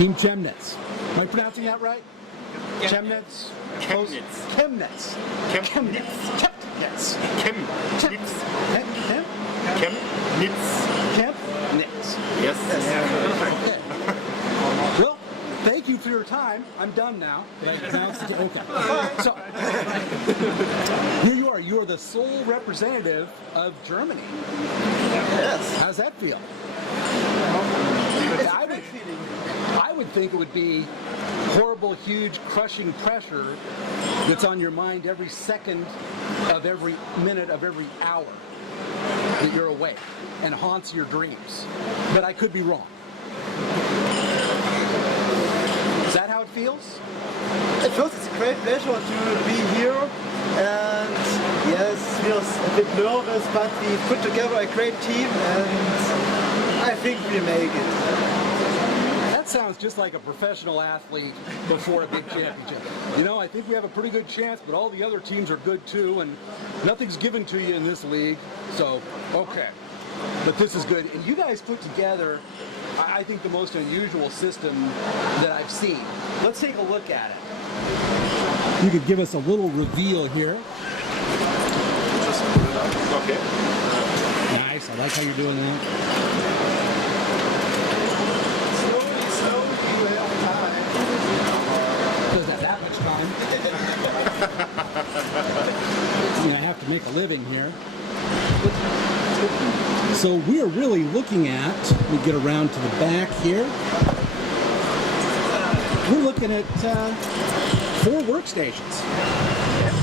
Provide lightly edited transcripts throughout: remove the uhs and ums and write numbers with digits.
Team Chemnitz. Am I pronouncing that right? Chemnitz? Chemnitz. Chemnitz. Chemnitz. Chemnitz. Chemnitz. Chemnitz. Yes. Okay. Well, thank you for your time. I'm done now. Okay. So, here you are. You are the sole representative of Germany. Yes. How's that feel? I would think it would be horrible, huge, crushing pressure that's on your mind every second of every minute of every hour that you're awake and haunts your dreams. But I could be wrong. Is that how it feels? At first it's a great pleasure to be here, and yes, feels a bit nervous, but we put together a great team and I think we make it. That sounds just like a professional athlete before a big championship. You know, I think we have a pretty good chance, but all the other teams are good too, and nothing's given to you in this league, so okay. But this is good, and you guys put together, I think, the most unusual system that I've seen. Let's take a look at it. You could give us a little reveal here. Just put it up. Okay. Nice, I like how you're doing that. Doesn't have that much time. I have to make a living here. So we are really looking at, we get around to the back here, we're looking at 4 workstations.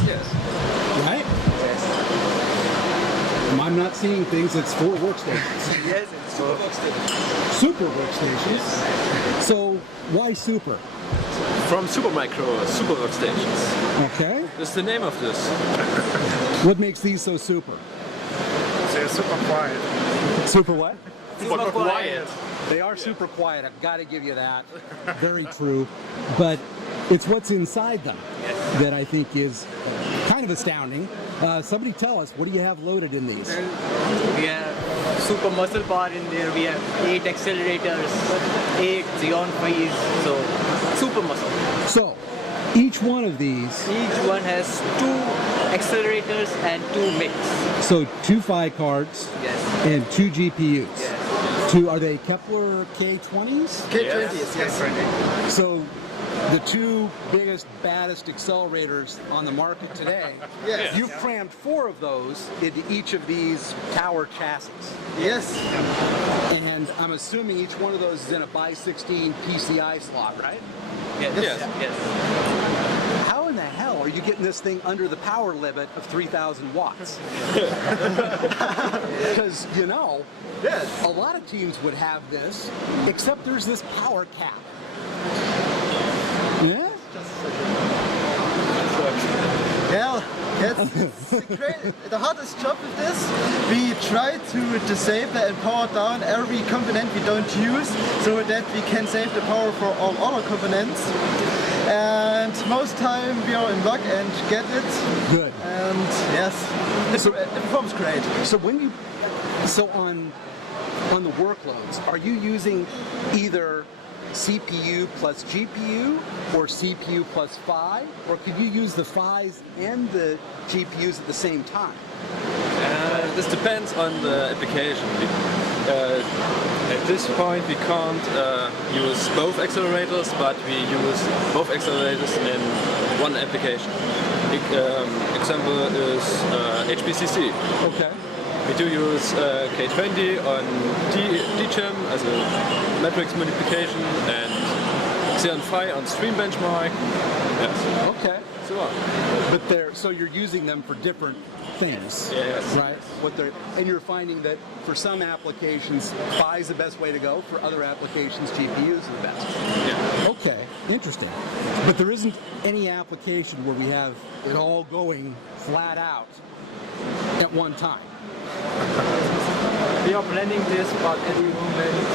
Yes. Right? Yes. I'm not seeing things, it's 4 workstations. Yes, it's super workstations. Super workstations. So why super? From Supermicro, super workstations. Okay. That's the name of this. What makes these so super? They're super quiet. Super what? Super quiet. They are super quiet, I've got to give you that. Very true. But it's what's inside them that I think is kind of astounding. Somebody tell us, what do you have loaded in these? We have super muscle bar in there, we have 8 accelerators, 8 Xeon frees, so super muscle. So, each one of these... Each one has 2 accelerators and 2 mix. So 2 PHY cards Yes. and 2 GPUs. Yes. 2, are they Kepler K20s? K20s, yes. So the 2 biggest, baddest accelerators on the market today, Yes. you've crammed 4 of those into each of these tower chassis. Yes. And I'm assuming each one of those is in a by 16 PCI slot, right? Yes. Yes. Yes. How in the hell are you getting this thing under the power limit of 3,000 watts? Because, you know, Yes. a lot of teams would have this, except there's this power cap. Yeah? Well, it's the hardest job with this. We try to disable and power down every component we don't use so that we can save the power for all other components. And most time we are in luck and get it. Good. And yes, it performs great. So on the workloads, are you using either CPU plus GPU or CPU plus PHY, or could you use the PHYs and the GPUs at the same time? This depends on the application. At this point we can't use both accelerators, but we use both accelerators in one application. Example is HPCC. Okay. We do use K20 on DGEM as a matrix multiplication and Xeon Phi on stream benchmark. Yes. Okay. So you're using them for different things, Yes. right? And you're finding that for some applications, PHY is the best way to go. For other applications, GPU is the best. Yeah. Okay, interesting. But there isn't any application where we have it all going flat out at one time. We are planning this, but at the moment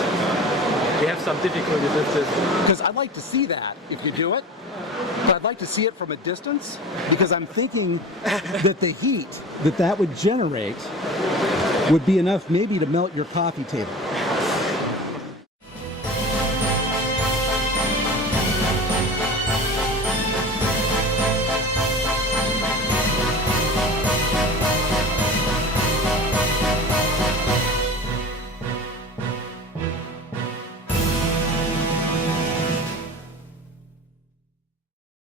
we have some difficulties with this. Because I'd like to see that if you do it, but I'd like to see it from a distance, because I'm thinking that the heat that would generate would be enough maybe to melt your coffee table.